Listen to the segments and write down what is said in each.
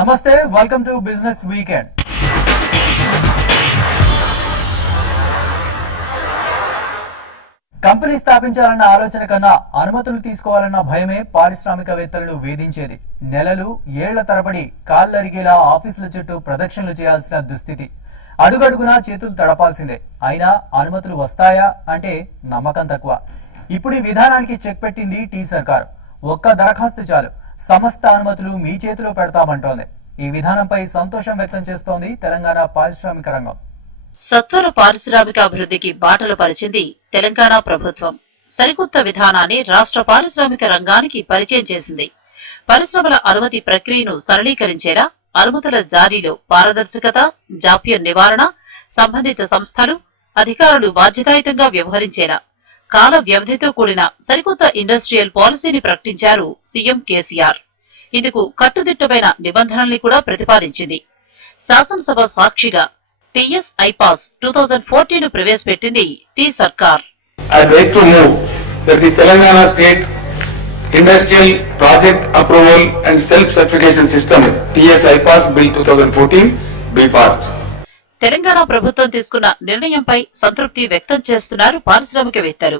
నమస్తే, welcome to business weekend. Company స్థాపించాలన్న ఆలోచన కన్నా అనుమతులు తీసుకోవాలన్న భయమే పారిశ్రామికవేత్తలను వేధించేది. నెలలు ఏళ్ల తరబడి కాళ్లరిగేలా ఆఫీసుల చుట్టూ ప్రదక్షిణలు చేయాల్సిన దుస్థితి. అడుగడుగునా చేతులు తడపాల్సిందే. అయినా అనుమతులు వస్తాయా అంటే నమ్మకం తక్కువ. ఇప్పుడు ఈ విధానానికి చెక్ పెట్టింది టీ సర్కార్. ఒక్క దరఖాస్తు చాలు, సమస్త అనుమతులు మీ చేతిలో పెడతామంటోంది. ఈ విధానంపై సంతోషం వ్యక్తం చేస్తోంది తెలంగాణ పారిశ్రామిక రంగం. సత్వర పారిశ్రామిక అభివృద్ధికి బాటలు పరిచింది తెలంగాణ ప్రభుత్వం. సరికొత్త విధానాన్ని రాష్ట్ర పారిశ్రామిక రంగానికి పరిచయం చేసింది. పరిశ్రమల అనుమతి ప్రక్రియను సరళీకరించేలా అనుమతుల జారీలో పారదర్శకత, జాప్యం నివారణ, సంబంధిత సంస్థలు, అధికారులు బాధ్యతాయుతంగా వ్యవహరించేలా కాల వ్యవధితో కూడిన సరికొత్త ఇండస్ట్రియల్ పాలసీని ప్రకటించారు సీఎం కేసీఆర్. ఇందుకు కట్టుదిట్టమైన నిబంధనల్ని కూడా ప్రతిపాదించింది. శాసనసభ సాక్షిగా టీఎస్ ఐపాస్ 2014 ను ప్రవేశపెట్టింది టీ సర్కార్. I'd like to move that the Telangana State Industrial Project Approval and Self-Certification System TS IPAS Bill 2014 be passed. Telangana ప్రభుత్వం తీసుకున్న నిర్ణయంపై సంతృప్తి వ్యక్తం చేస్తున్నారు పారిశ్రామికవేత్తలు.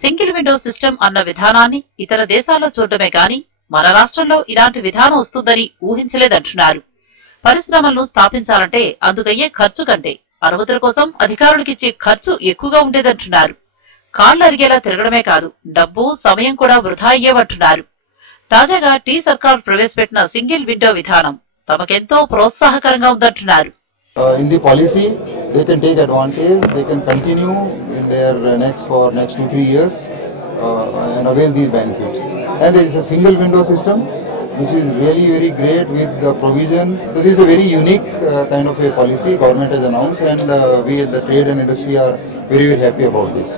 సింగిల్ విండో సిస్టమ్ అన్న విధానాన్ని ఇతర దేశాల్లో చూడటమే గాని మన రాష్ట్రంలో ఇలాంటి విధానం వస్తుందని ఊహించలేదంటున్నారు. పరిశ్రమలను స్థాపించాలంటే అందుకయ్యే ఖర్చు కంటే అనుమతుల కోసం అధికారులకిచ్చే ఖర్చు ఎక్కువగా ఉండేదంటున్నారు. కాళ్లు అరిగేలా తిరగడమే కాదు, డబ్బు సమయం కూడా వృధా అయ్యేవంటున్నారు. తాజాగా టీ సర్కార్ ప్రవేశపెట్టిన సింగిల్ విండో విధానం తమకెంతో ప్రోత్సాహకరంగా ఉందంటున్నారు. In the policy, they can take advantage. They can continue in their next 2-3 years and avail these benefits. And there is a single window system, which is really very great with the provision. So this is a very unique kind of a policy government has announced, and we at the trade and industry are very happy about this.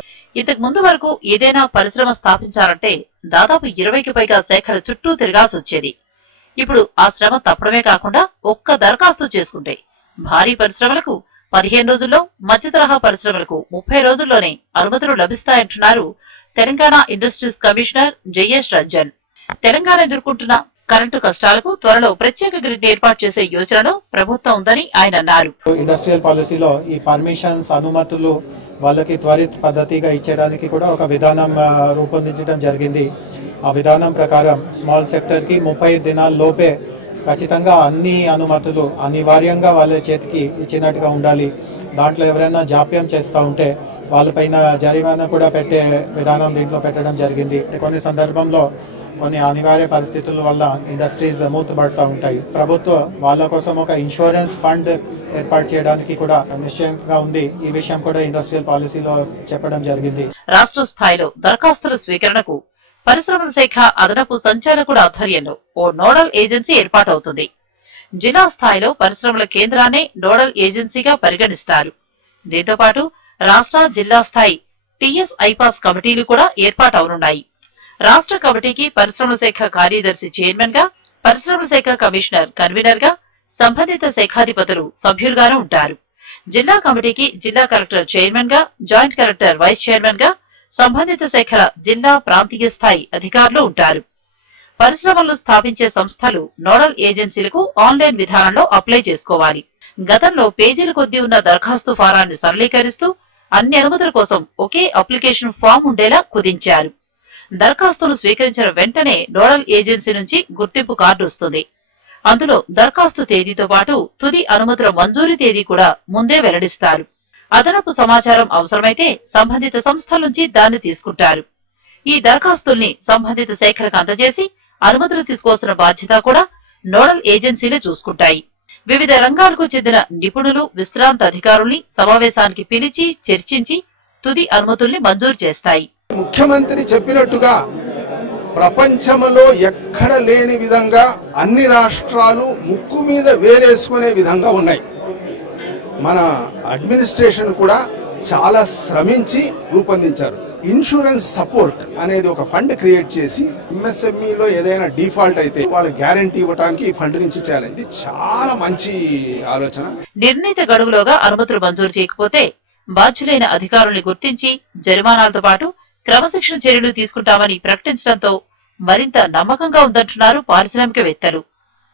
ఇంతకు ముందు వరకు ఏదైనా పరిశ్రమ స్థాపించాలంటే దాదాపు 20కి పైగా శాఖల చుట్టూ తిరగాల్సి వచ్చేది. ఇప్పుడు ఆ శ్రమ తప్పడమే కాకుండా ఒక్క దరఖాస్తు చేసుకుంటే భారీ పరిశ్రమలకు 15 రోజుల్లో, మధ్య తరహా పరిశ్రమలకు 30 రోజుల్లోనే అనుమతులు లభిస్తాయంటున్నారు తెలంగాణ ఇండస్ట్రీస్ కమిషనర్ జయేష్ రంజన్. తెలంగాణ ఎదుర్కొంటున్న కరెంటు కష్టాలకు త్వరలో ప్రత్యేక గ్రిడ్ ఏర్పాటు చేసే యోచనలో ప్రభుత్వం ఉందని ఆయన అన్నారు. ఇండస్ట్రియల్ పాలసీలో ఈ పర్మిషన్స్, అనుమతులు వాళ్ళకి త్వరిత పద్ధతిగా ఇచ్చేయడానికి కూడా ఒక విధానం రూపొందించడం జరిగింది. ఆ విధానం ప్రకారం స్మాల్ సెక్టర్ కి 30 దినాల లోపే ఖచ్చితంగా అన్ని అనుమతులు అనివార్యంగా వాళ్ళ చేతికి ఇచ్చినట్టుగా ఉండాలి. దాంట్లో ఎవరైనా జాప్యం చేస్తూ ఉంటే వాళ్ళపైన జరిమానా కూడా పెట్టే విధానం దీంట్లో పెట్టడం జరిగింది. కొన్ని సందర్భంలో కొన్ని అనివార్య పరిస్థితుల వల్ల ఇండస్ట్రీస్ మూతపడుతూ ఉంటాయి. ప్రభుత్వం వాళ్ళ కోసం ఒక ఇన్సూరెన్స్ ఫండ్ ఏర్పాటు చేయడానికి కూడా నిశ్చయంగా ఉంది. ఈ విషయం కూడా ఇండస్ట్రియల్ పాలసీలో చెప్పడం జరిగింది. రాష్ట్ర స్థాయిలో దరఖాస్తుల స్వీకరణకు పరిశ్రమల శాఖ అదనపు సంచాలకుడు ఆధ్వర్యంలో ఓ నోడల్ ఏజెన్సీ ఏర్పాటవుతుంది. జిల్లా స్థాయిలో పరిశ్రమల కేంద్రాన్ని నోడల్ ఏజెన్సీగా పరిగణిస్తారు. దీంతో పాటు రాష్ట్ర, జిల్లా స్థాయి టీఎస్ ఐపాస్ కమిటీలు కూడా ఏర్పాటవనున్నాయి. రాష్ట్ర కమిటీకి పరిశ్రమల శాఖ కార్యదర్శి చైర్మన్ గా, పరిశ్రమల శాఖ కమిషనర్ కన్వీనర్ గా, సంబంధిత శాఖాధిపతులు సభ్యులుగానే ఉంటారు. జిల్లా కమిటీకి జిల్లా కలెక్టర్ చైర్మన్ గా, జాయింట్ కలెక్టర్ వైస్ చైర్మన్ గా, సంబంధిత శాఖల జిల్లా, ప్రాంతీయ స్థాయి అధికారులు ఉంటారు. పరిశ్రమలను స్థాపించే సంస్థలు నోడల్ ఏజెన్సీలకు ఆన్లైన్ విధానంలో అప్లై చేసుకోవాలి. గతంలో పేజీల కొద్దీ ఉన్న దరఖాస్తు ఫారాన్ని సరళీకరిస్తూ అన్ని అనుమతుల కోసం ఒకే అప్లికేషన్ ఫామ్ ఉండేలా కుదించారు. దరఖాస్తును స్వీకరించిన వెంటనే నోడల్ ఏజెన్సీ నుంచి గుర్తింపు కార్డు వస్తుంది. అందులో దరఖాస్తు తేదీతో పాటు తుది అనుమతుల మంజూరీ తేదీ కూడా ముందే వెల్లడిస్తారు. అదనపు సమాచారం అవసరమైతే సంబంధిత సంస్థల నుంచి దాన్ని తీసుకుంటారు. ఈ దరఖాస్తుల్ని సంబంధిత శాఖలకు అందజేసి అనుమతులు తీసుకోవాల్సిన బాధ్యత కూడా నోడల్ ఏజెన్సీలే చూసుకుంటాయి. వివిధ రంగాలకు చెందిన నిపుణులు, విశ్రాంత అధికారుల్ని సమావేశానికి పిలిచి చర్చించి తుది అనుమతుల్ని మంజూరు చేస్తాయి. ముఖ్యమంత్రి చెప్పినట్టుగా ప్రపంచంలో ఎక్కడ లేని విధంగా అన్ని రాష్ట్రాలు ముక్కు మీద వేరేసుకునే విధంగా ఉన్నాయి. మన అడ్మినిస్ట్రేషన్ కూడా చాలా శ్రమించి రూపొందించారు. ఇన్సూరెన్స్ సపోర్ట్ అనేది ఒక ఫండ్ క్రియేట్ చేసి ఎంఎస్ఎంఈలో ఏదైనా డిఫాల్ట్ అయితే వాళ్ళు గ్యారంటీ ఇవ్వడానికి ఈ ఫండ్ నుంచి చేయాలి. ఇది చాలా మంచి ఆలోచన. నిర్ణీత గడువులోగా అనుమతులు మంజూరు చేయకపోతే బాధ్యులైన అధికారుల్ని గుర్తించి జరిమానాలతో పాటు క్రమశిక్షణ చర్యలు తీసుకుంటామని ప్రకటించడంతో మరింత నమ్మకంగా ఉందంటున్నారు పారిశ్రామికవేత్తలు.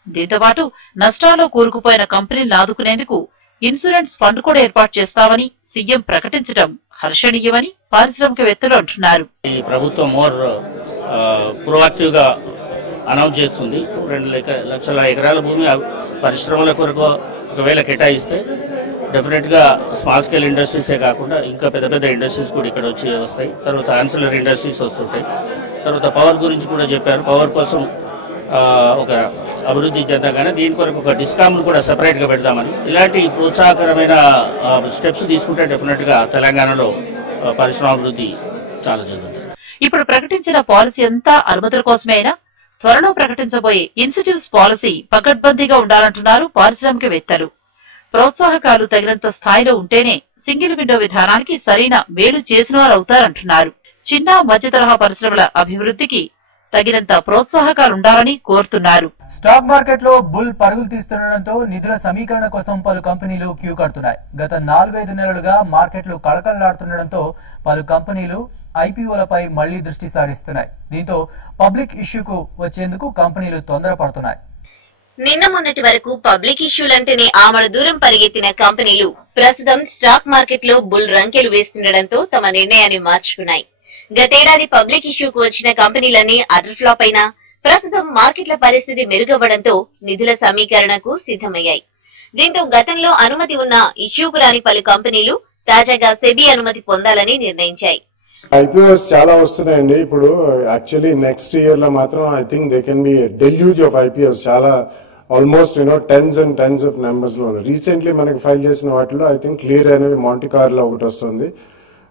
దీంతో పాటు నష్టాల్లో కూరుకుపోయిన కంపెనీలను ఆదుకునేందుకు ఇన్సూరెన్స్ ఫండ్ కూడా ఏర్పాటు చేస్తామని సీఎం ప్రకటించడం హర్షణీయమని పారిశ్రామికవేత్తలు అంటున్నారు. ఈ ప్రభుత్వం మోర్ ప్రోయాక్టివ్ గా అనౌన్స్ చేస్తుంది. 2 లక్షల ఎకరాల భూమి పరిశ్రమల కొరకు ఒకవేళ కేటాయిస్తే డెఫినెట్ గా స్మాల్ స్కేల్ ఇండస్ట్రీసే కాకుండా ఇంకా పెద్ద పెద్ద ఇండస్ట్రీస్ కూడా ఇక్కడ వచ్చి వస్తాయి. తర్వాత ఆన్సిలరీ ఇండస్ట్రీస్ వస్తుంటాయి. తర్వాత పవర్ గురించి కూడా చెప్పారు. పవర్ కోసం ఒక అభివృద్ధి చెందగానే దీని కొరకు ఒక డిస్కామ్ కూడా సెపరేట్ గా పెడదామని ఇలాంటి ప్రోత్సాహకరమైన స్టెప్స్ తీసుకుంటే డెఫినెట్ గా తెలంగాణలో పరిశ్రమాభివృద్ధి చాలా జరుగుతుంది. ఇప్పుడు ప్రకటించిన పాలసీ అంతా అనుమతుల కోసమే అయినా త్వరలో ప్రకటించబోయే ఇన్సెంటివ్స్ పాలసీ పకడ్బందీగా ఉండాలంటున్నారు పారిశ్రామికవేత్తలు. ప్రోత్సాహకాలు తగినంత స్థాయిలో ఉంటేనే సింగిల్ విండో విధానానికి సరైన మేలు చేసిన వారు అవుతారంటున్నారు. చిన్న మధ్య తరహా పరిశ్రమల అభివృద్ధికి తగినంత ప్రోత్సాహకాలుండాలని కోరుతున్నారు. స్టాక్ మార్కెట్ లో బుల్ పరుగులు తీస్తుండటంతో నిధుల సమీకరణ కోసం పలు కంపెనీలు క్యూ కడుతున్నాయి. గత 4-5 నెలలుగా మార్కెట్లు కళకళలాడుతుండటంతో పలు కంపెనీలు ఐపీఓలపై మళ్లీ దృష్టి సారిస్తున్నాయి. దీంతో పబ్లిక్ ఇష్యూకు వచ్చేందుకు కంపెనీలు తొందరపడుతున్నాయి. నిన్న మొన్నటి వరకు పబ్లిక్ ఇష్యూలంటేనే ఆమడ దూరం పరిగెత్తిన కంపెనీలు ప్రస్తుతం స్టాక్ మార్కెట్ లో బుల్ రంకెలు వేస్తుండటంతో తమ నిర్ణయాన్ని మార్చుకున్నాయి. గతేడాది పబ్లిక్ ఇష్యూకు వచ్చిన కంపెనీలన్నీ అటర్ ఫ్లాప్ అయినా ప్రస్తుతం మార్కెట్ల పరిస్థితి మెరుగవ్వడంతో నిధుల సమీకరణకు సిద్ధమయ్యాయి. దీంతో గతంలో అనుమతి ఉన్న ఇష్యూకు రాని పలు కంపెనీలు తాజాగా సెబీ అనుమతి పొందాలని నిర్ణయించాయి. ఐపీఓస్ చాలా వస్తున్నాయండి. ఇప్పుడు యాక్చువల్లీ నెక్స్ట్ ఇయర్ లో మాత్రం I think they can be deluge of IPOs. చాలా almost tens and tens of numbers లో రీసెంట్లీ మనకి ఫైల్ చేసిన వాటిలో ఐ థింక్ క్లియర్ అనేవి మాంటీ కార్లో ఒకటి వస్తుంది,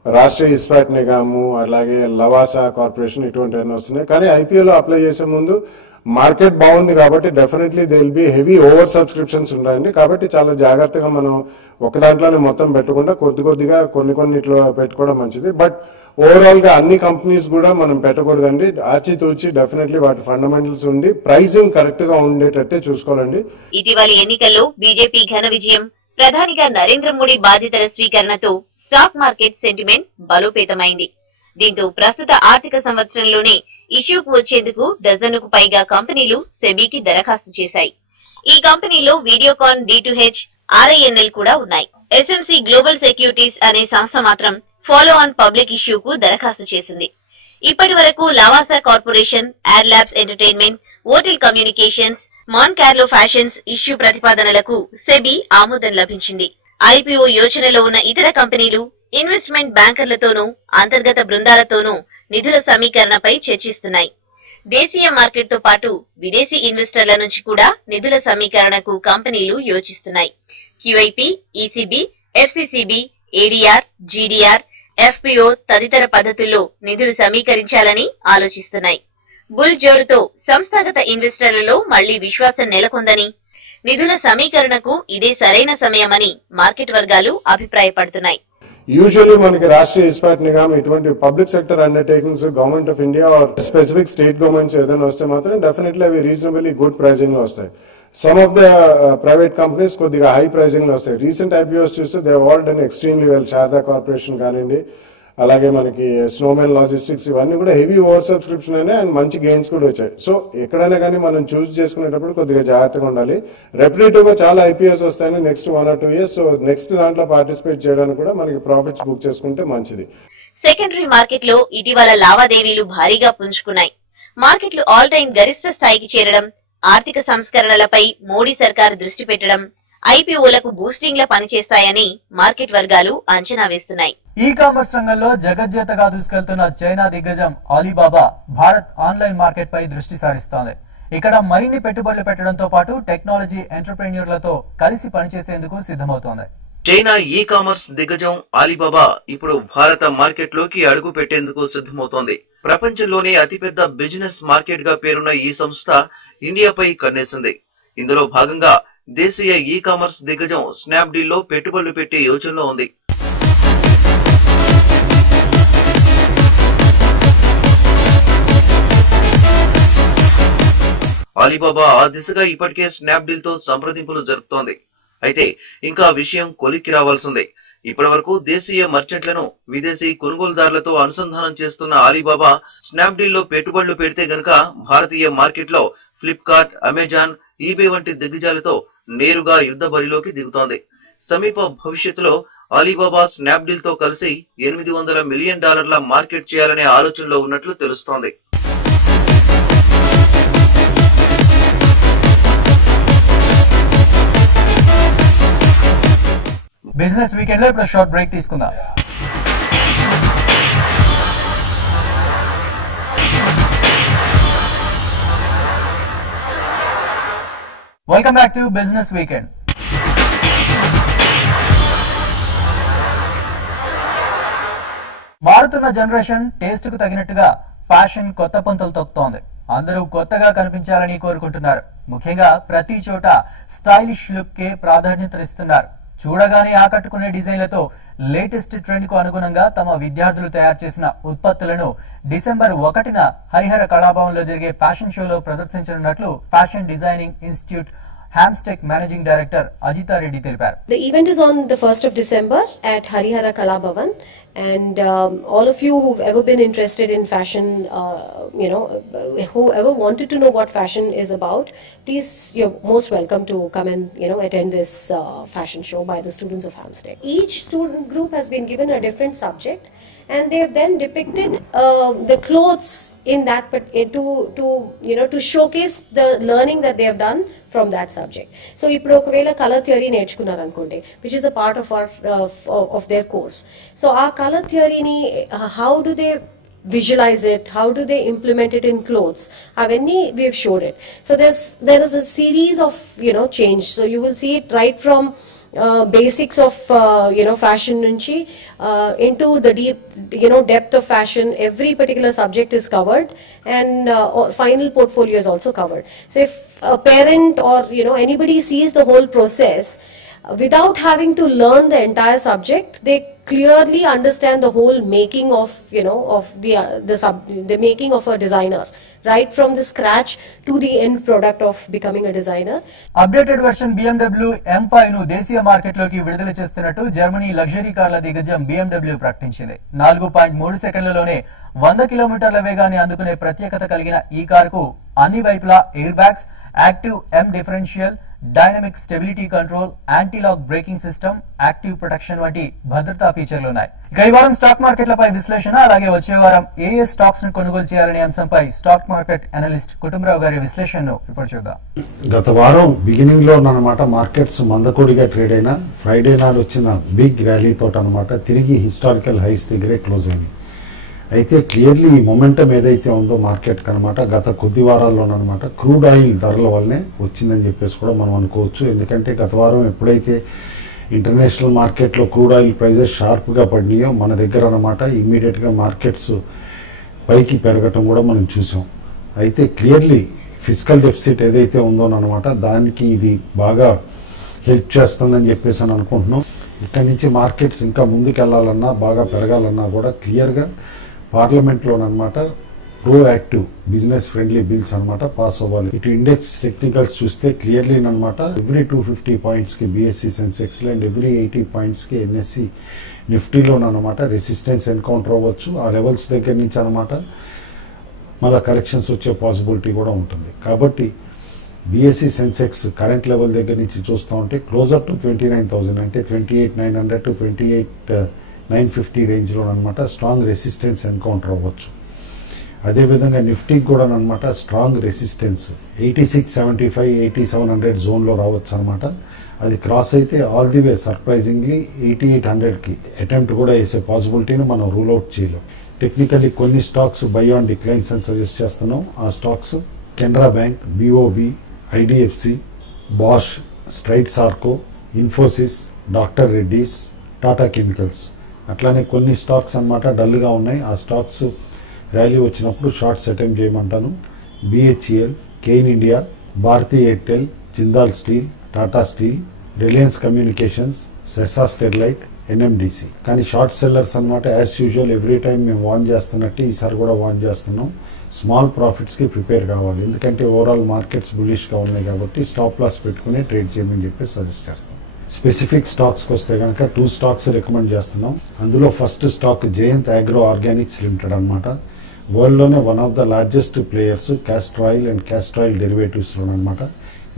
రాష్ట్రీయ ఇస్పాట్ నిగమ్, అలాగే లవాసా కార్పొరేషన్, ఇటువంటివన్నీ వస్తున్నాయి. కానీ ఐపీఓలో అప్లై చేసే ముందు మార్కెట్ బాగుంది కాబట్టి definitely they will be heavy over subscriptions ఉంటాయండి. కాబట్టి చాలా జాగ్రత్తగా మనం ఒక దాంట్లోనే మొత్తం పెట్టకుండా కొద్దిగా కొన్నిట్లో పెట్టుకోవడం మంచిది. బట్ ఓవరాల్ గా అన్ని కంపెనీస్ కూడా మనం పెట్టకూడదండి. ఆచితూచి డెఫినెట్లీ వాటి ఫండమెంటల్స్ ఉండి ప్రైసింగ్ కరెక్ట్ గా ఉండేటట్టే చూసుకోవాలండి. ఇటీవలి ఎన్నికల్లో బీజేపీ ఘన విజయం, ప్రధానిగా నరేంద్ర మోడీ బాధ్యతల స్వీకరణతో స్టాక్ మార్కెట్ సెంటిమెంట్ బలోపేతమైంది. దీంతో ప్రస్తుత ఆర్థిక సంవత్సరంలోనే ఇష్యూకు వచ్చేందుకు డజన్కు పైగా కంపెనీలు సెబీకి దరఖాస్తు చేశాయి. ఈ కంపెనీలో వీడియోకాన్, D2H, RINL కూడా ఉన్నాయి. SMC గ్లోబల్ సెక్యూరిటీస్ అనే సంస్థ మాత్రం ఫాలో ఆన్ పబ్లిక్ ఇష్యూకు దరఖాస్తు చేసింది. ఇప్పటి వరకు Lavasa corporation, air labs entertainment, Otel communications, Monte Carlo fashions issue ప్రతిపాదనలకు SEBI ఆమోదం లభించింది. ఐపీఓ యోచనలో ఉన్న ఇతర కంపెనీలు ఇన్వెస్ట్మెంట్ బ్యాంకర్లతోనూ అంతర్గత బృందాలతోనూ నిధుల సమీకరణపై చర్చిస్తున్నాయి. దేశీయ మార్కెట్ తో పాటు విదేశీ ఇన్వెస్టర్ల నుంచి కూడా నిధుల సమీకరణకు కంపెనీలు యోచిస్తున్నాయి. QIP, ECB, FCCB, ADR, GDR, FPO తదితర పద్ధతుల్లో నిధులు సమీకరించాలని ఆలోచిస్తున్నాయి. బుల్ జోరుతో సంస్థాగత ఇన్వెస్టర్లలో మళ్లీ విశ్వాసం నెలకొందని, నిధుల సమీకరణకు ఇదే సరైన సమయమని మార్కెట్ వర్గాలు అభిప్రాయపడుతున్నాయి. యూజువల్లీ మనకి రాష్ట్రీయ ఇస్పాట్ నిగమ్ ఇటువంటి public sector undertakings government of India or specific state governments ఏదైనా వస్తే మాత్రం డెఫినెట్లీ అవి రీజనబుల్లీ గుడ్ ప్రైజింగ్ లో వస్తాయి. Some of the private companies కొద్దిగా హై ప్రైజింగ్ లో వస్తాయి. రీసెంట్ ఐపీఓస్ చూస్తే they all done extremely well. Sharada corporation కానివ్వండి, అలాగే మనకి స్నోమెన్ లాజిస్టిక్స్, ఇవన్నీ కూడా హెవీ ఓవర్ సబ్స్క్రిప్షన్ అయినా అండ్ మంచి గెయిన్స్ కూడా వచ్చాయి. సో ఎక్కడైనా కానీ మనం చూస్ చేసుకునేటప్పుడు కొద్దిగా జాగ్రత్తగా ఉండాలి. రెప్యుటేటివ్ గా చాలా ఐపీఎస్ వస్తాయని next 1 or 2 years. So next దాంట్లో పార్టిసిపేట్ చేయడానికి కూడా మనకి ప్రాఫిట్స్ బుక్ చేసుకుంటే మంచిది. సెకండరీ మార్కెట్ లో ఇటీవల లావాదేవీలు భారీగా పుంజుకున్నాయి. మార్కెట్లు ఆల్ టైం గరిష్ట స్థాయికి చేరడం, ఆర్థిక సంస్కరణలపై మోడీ సర్కార్ దృష్టి పెట్టడం ఐపీఓలకు బూస్టింగ్ లా పనిచేస్తాయని మార్కెట్ వర్గాలు అంచనా వేస్తున్నాయి. ఈ కామర్స్ రంగంలో జగజ్జేతగా దూసుకెళ్తున్న చైనా దిగ్గజం అలీబాబా భారత్ ఆన్లైన్ మార్కెట్ పై దృష్టి సారిస్తోంది. ఇక్కడ మరిన్ని పెట్టుబడులు పెట్టడంతో పాటు టెక్నాలజీ ఎంటర్ప్రెన్యూర్లతో కలిసి పనిచేసేందుకు సిద్ధమవుతోంది. చైనా ఈ కామర్స్ దిగ్గజం అలీబాబా ఇప్పుడు భారత మార్కెట్ లోకి అడుగు పెట్టేందుకు సిద్ధమవుతోంది. ప్రపంచంలోనే అతిపెద్ద బిజినెస్ మార్కెట్ గా పేరున్న ఈ సంస్థ ఇండియాపై కన్నేసింది. ఇందులో భాగంగా దేశీయ ఈ కామర్స్ దిగ్గజం స్నాప్డీల్ లో పెట్టుబడులు పెట్టే యోచనలో ఉంది. అలీబాబా ఆ దిశగా ఇప్పటికే స్నాప్డీల్ తో సంప్రదింపులు జరుపుతోంది. అయితే ఇంకా విషయం కొలిక్కి రావాల్సిందే. ఇప్పటి వరకు దేశీయ మర్చెంట్లను విదేశీ కొనుగోలుదారులతో అనుసంధానం చేస్తున్న అలీబాబా స్నాప్డీల్ లో పెట్టుబడులు పెడితే గనక భారతీయ మార్కెట్ లో ఫ్లిప్కార్ట్, అమెజాన్, ఈబే వంటి దిగ్గజాలతో నేరుగా యుద్ధ బరిలోకి దిగుతోంది. సమీప భవిష్యత్తులో అలీబాబా స్నాప్డీల్ తో కలిసి $800 మిలియన్ మార్కెట్ చేయాలనే ఆలోచనలో ఉన్నట్లు తెలుస్తోంది. బిజినెస్ వీకెండ్ లో ఇప్పుడు షార్ట్ బ్రేక్ తీసుకుందాం. Welcome back to business weekend. మారుతున్న జనరేషన్ టేస్ట్ కు తగినట్టుగా ఫ్యాషన్ కొత్త పంతులు తొక్కుతోంది. అందరూ కొత్తగా కనిపించాలని కోరుకుంటున్నారు. ముఖ్యంగా ప్రతి చోట స్టైలిష్ లుక్ కే ప్రాధాన్యతనిస్తున్నారు. చూడగానే ఆకట్టుకునే డిజైన్లతో లేటెస్ట్ ట్రెండ్ కు అనుగుణంగా తమ విద్యార్థులు తయారు చేసిన ఉత్పత్తులను డిసెంబర్ 1న హరిహర కళాభవన్లో జరిగే ఫ్యాషన్ షోలో ప్రదర్శించనున్నట్లు fashion designing institute Hamstech Managing Director Ajita Reddy తెలిపారు. The event is on the 1st of December at Harihara Kala Bhavan, and all of you who've ever been interested in fashion, whoever wanted to know what fashion is about, please, you're most welcome to come and attend this fashion show by the students of Hamstech. Each student group has been given a different subject, and they have then depicted the clothes in that, but to showcase the learning that they have done from that subject. So ippudu okavela color theory నేర్చుకున్నారు అనుకోండి, which is a part of our of their course. So our color theory ni how do they visualize it, how do they implement it in clothes, avenni we have showed it. So there is a series of change. So you will see it right from basics of fashion nunchi into the deep depth of fashion. Every particular subject is covered, and final portfolio is also covered. So if a parent or anybody sees the whole process without having to learn the entire subject, they clearly understand the whole making of of the making of a designer, right from the scratch to the end product of becoming a designer. Updated version BMW M5 ను దేశీయ market లోకి విడుదల చేస్తున్నట్టు Germany luxury కార్ల దిగ్గజం BMW ప్రకటించింది. 4.3 సెకండ్లలోనే 100 కిలోమీటర్ల వేగాన్ని అందుకునే ప్రత్యేకత కలిగిన ఈ కారుకు అన్ని వైపులా air bags, active M differential, dynamic stability control, anti lock braking system, active protection వంటి భద్రతా ఫీచర్లు ఉన్నాయి. ఇక ఈ వారం స్టాక్ మార్కెట్లపై విశ్లేషణ, అలాగే వచ్చే వారం ఏ స్టాక్స్ ను కొనుగోలు చేయాలనే అంశంపై స్టాక్ మార్కెట్ అనలిస్ట్ కుటుంబరావు గారి విశ్లేషణను ఇప్పుడు చూద్దాం. గత వారం బిగినింగ్ లో అన్నమాట మార్కెట్స్ మందకొడిగా ట్రేడ్ అయినా ఫ్రైడే నాడు వచ్చిన బిగ్ ర్యాలీ తోట అన్నమాట తిరిగి హిస్టారికల్ హైస్ దగ్గరే క్లోజ్ అయింది. అయితే క్లియర్లీ ఈ మొమెంటం ఏదైతే ఉందో మార్కెట్ కనమాట గత కొద్ది వారాల్లోనమాట క్రూడ్ ఆయిల్ ధరల వల్లనే వచ్చిందని చెప్పేసి కూడా మనం అనుకోవచ్చు. ఎందుకంటే గత వారం ఎప్పుడైతే ఇంటర్నేషనల్ మార్కెట్లో క్రూడ్ ఆయిల్ ప్రైజెస్ షార్ప్గా పడినాయో మన దగ్గర అన్నమాట ఇమ్మీడియట్గా మార్కెట్స్ పైకి పెరగటం కూడా మనం చూసాం. అయితే క్లియర్లీ ఫిజికల్ డెఫిసిట్ ఏదైతే ఉందోనమాట దానికి ఇది బాగా హెల్ప్ చేస్తుందని చెప్పేసి అని అనుకుంటున్నాం. ఇక్కడి నుంచి మార్కెట్స్ ఇంకా ముందుకెళ్లాలన్నా బాగా పెరగాలన్నా కూడా క్లియర్గా పార్లమెంట్లోనమాట ప్రోయాక్టివ్ బిజినెస్ ఫ్రెండ్లీ బిల్స్ అనమాట పాస్ అవ్వాలి. ఇటు ఇండెక్స్ టెక్నికల్స్ చూస్తే క్లియర్లీ అనమాట ఎవ్రీ 250 పాయింట్స్కి బిఎస్సి సెన్సెక్స్లో అండ్ ఎవ్రీ 80 పాయింట్స్కి ఎన్ఎస్సి నిఫ్టీలోనమాట రెసిస్టెన్స్ ఎన్కౌంటర్ అవ్వచ్చు. ఆ లెవెల్స్ దగ్గర నుంచి అనమాట మళ్ళీ కరెక్షన్స్ వచ్చే పాసిబిలిటీ కూడా ఉంటుంది. కాబట్టి బిఎస్సి సెన్సెక్స్ కరెంట్ లెవెల్ దగ్గర నుంచి చూస్తూ ఉంటే క్లోజర్ టు 29,000 అంటే 28,900 to 28,950 రేంజ్లో అనమాట స్ట్రాంగ్ రెసిస్టెన్స్ ఎన్కౌంటర్ అవ్వచ్చు. అదేవిధంగా నిఫ్టీకి కూడా అనమాట స్ట్రాంగ్ రెసిస్టెన్స్ 8675, 8700 జోన్లో రావచ్చు అనమాట. అది క్రాస్ అయితే ఆల్ ది వే సర్ప్రైజింగ్లీ 8800కి అటెంప్ట్ కూడా వేసే పాసిబిలిటీని మనం రూల్ అవుట్ చేయలేం. టెక్నికల్లీ కొన్ని స్టాక్స్ బై ఆన్ డిక్లైన్స్ అని సజెస్ట్ చేస్తున్నాం. ఆ stocks Canara bank, BOB, IDFC, Bosch, Strides సార్కో, ఇన్ఫోసిస్, డాక్టర్ రెడ్డీస్, టాటా కెమికల్స్. అట్లానే కొన్ని స్టాక్స్ అనమాట డల్గా ఉన్నాయి. ఆ స్టాక్స్ ర్యాలీ వచ్చినప్పుడు షార్ట్స్ అటెంప్ట్ చేయమంటాను. BHEL, Cairn India, Bharti Airtel, Jindal steel, Tata steel, Reliance communications, Sesa Sterlite, NMDC. కానీ షార్ట్ సెల్లర్స్ అనమాట యాజ్ యూజువల్ ఎవ్రీ టైం మేము వార్న్ చేస్తున్నట్టు ఈసారి కూడా వార్న్ చేస్తున్నాం. స్మాల్ ప్రాఫిట్స్కి ప్రిపేర్ కావాలి. ఎందుకంటే ఓవరాల్ మార్కెట్స్ బులిష్గా ఉన్నాయి కాబట్టి స్టాప్ లాస్ పెట్టుకుని ట్రేడ్ చేయమని చెప్పి సజెస్ట్ చేస్తాం. స్పెసిఫిక్ స్టాక్స్కి వస్తే కనుక 2 స్టాక్స్ రికమెండ్ చేస్తున్నాం. అందులో first stock Jayant agro organics limited అనమాట. వరల్డ్లోనే one of the largest players castor oil and castor oil డెరివేటివ్స్లో అనమాట.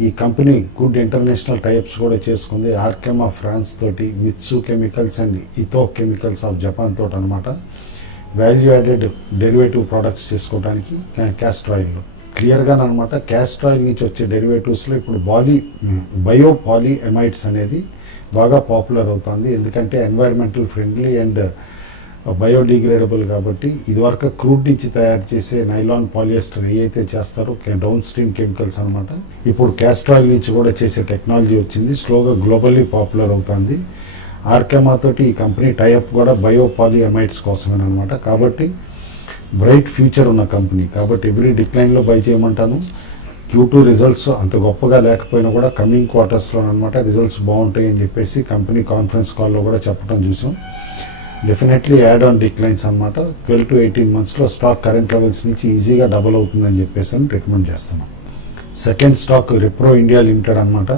ఈ కంపెనీ గుడ్ ఇంటర్నేషనల్ టైప్స్ కూడా చేసుకుంది. ఆర్కెమ్ ఆఫ్ ఫ్రాన్స్ తోటి, Mitsui chemicals and Itoh chemicals of Japan తోటి అనమాట వాల్యూ యాడెడ్ డెరివేటివ్ ప్రోడక్ట్స్ చేసుకోవడానికి క్యాస్టర్ ఆయిల్లో క్లియర్గా అనమాట. క్యాస్టర్ ఆయిల్ నుంచి వచ్చే డెరివేటివ్స్లో ఇప్పుడు బయోపాలీ ఎమైడ్స్ అనేది బాగా పాపులర్ అవుతుంది. ఎందుకంటే ఎన్వైరన్మెంటల్ ఫ్రెండ్లీ అండ్ బయోడిగ్రేడబుల్ కాబట్టి. ఇదివరకు క్రూడ్ నుంచి తయారు చేసే నైలాన్, పాలియస్టర్ ఏవైతే చేస్తారో డౌన్ స్ట్రీమ్ కెమికల్స్ అనమాట, ఇప్పుడు క్యాస్టర్ ఆయిల్ నుంచి కూడా చేసే టెక్నాలజీ వచ్చింది. స్లోగా గ్లోబల్లీ పాపులర్ అవుతుంది. ఆర్కెమా తోటి ఈ కంపెనీ టైఅప్ కూడా బయోపాలీ ఎమైడ్స్ కోసమేనమాట. కాబట్టి బ్రైట్ ఫ్యూచర్ ఉన్న కంపెనీ. కాబట్టి ఎవ్రీ డిక్లైన్లో బై చేయమంటాను. Q2 రిజల్ట్స్ అంత గొప్పగా లేకపోయినా కూడా కమింగ్ క్వార్టర్స్లో అనమాట రిజల్ట్స్ బాగుంటాయి అని చెప్పేసి కంపెనీ కాన్ఫరెన్స్ కాల్లో కూడా చెప్పడం చూసాం. డెఫినెట్లీ యాడ్ ఆన్ డిక్లైన్స్ అనమాట. 12 to 18 monthsలో స్టాక్ కరెంట్ లెవెల్స్ నుంచి ఈజీగా డబుల్ అవుతుందని చెప్పేసి రికమెండ్ చేస్తున్నాం. Second stock Repro India limited అనమాట.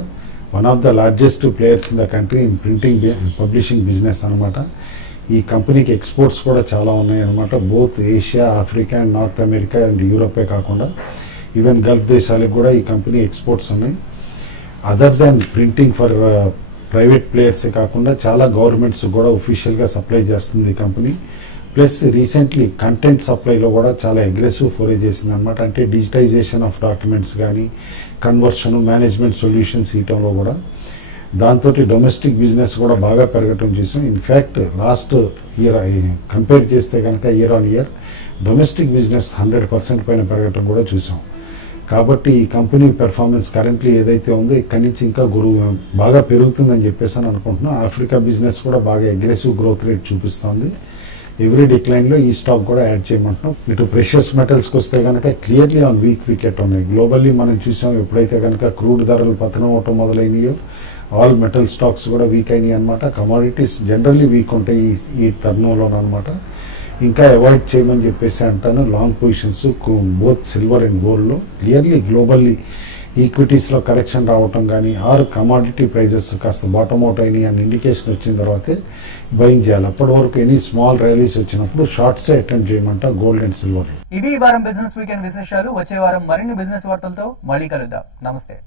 One of the largest players in the country in printing publishing business అనమాట. ఈ కంపెనీకి ఎక్స్పోర్ట్స్ కూడా చాలా ఉన్నాయి అనమాట. Both Asia, Africa and North America and యూరోపే కాకుండా ఈవెన్ గల్ఫ్ దేశాలకు కూడా ఈ కంపెనీ ఎక్స్పోర్ట్స్ ఉన్నాయి. Other than printing for private ప్లేయర్సే కాకుండా చాలా గవర్నమెంట్స్ కూడా ఒఫీషియల్గా సప్లై చేస్తుంది ఈ కంపెనీ. ప్లస్ రీసెంట్లీ కంటెంట్ సప్లైలో కూడా చాలా అగ్రెసివ్ ఫోరే చేసింది అనమాట. అంటే డిజిటైజేషన్ ఆఫ్ డాక్యుమెంట్స్ కానీ, కన్వర్షన్, మేనేజ్మెంట్ సొల్యూషన్స్ ఇవ్వడంలో కూడా. దాంతో డొమెస్టిక్ బిజినెస్ కూడా బాగా పెరగటం చూసాం. ఇన్ఫ్యాక్ట్ లాస్ట్ ఇయర్ కంపేర్ చేస్తే కనుక year on year domestic business 100% పైన పెరగటం కూడా చూసాం. కాబట్టి ఈ కంపెనీ పెర్ఫార్మెన్స్ కరెంట్లీ ఏదైతే ఉందో ఇక్కడి నుంచి ఇంకా బాగా పెరుగుతుందని చెప్పేసి అని అనుకుంటున్నాం. ఆఫ్రికా బిజినెస్ కూడా బాగా అగ్రెసివ్ గ్రోత్ రేట్ చూపిస్తుంది. ఎవ్రీ డిక్లైన్లో ఈ స్టాక్ కూడా యాడ్ చేయమంటున్నాం. ఇటు ప్రెషియస్ మెటల్స్కి వస్తే కనుక క్లియర్లీ ఆన్ వీక్ వికెట్ ఉన్నాయి. గ్లోబల్లీ మనం చూసాం ఎప్పుడైతే కనుక క్రూడ్ ధరలు పతనం అవటం మొదలైనయో ఆల్ మెటల్ స్టాక్స్ కూడా వీక్ అయినాయి అనమాట. కమోడిటీస్ జనరల్లీ వీక్ ఉంటాయి ఈ టర్న్లోనమాట. ఇంకా అవాయిడ్ చేయమని చెప్పేసి అంటాను. Long positions both silver and గోల్డ్లో క్లియర్లీ గ్లోబల్లీ ఈక్విటీస్లో కరెక్షన్ రావటం కానీ ఆర్ కమాడిటీ ప్రైజెస్ కాస్త బాటమ్ అవుట్ అయినాయి అని ఇండికేషన్ వచ్చిన తర్వాతే బయింగ్ చేయాలి. అప్పటి వరకు ఎనీ స్మాల్ ర్యాలీస్ వచ్చినప్పుడు షార్ట్సే అటెంప్ట్ చేయమంట గోల్డ్ అండ్ సిల్వర్. ఇవి ఈ వారం బిజినెస్ వీకెండ్ విశేషాలు. వచ్చే వారం మరిన్ని బిజినెస్ వార్తలతో మళ్ళీ కలుద్దాం. నమస్తే.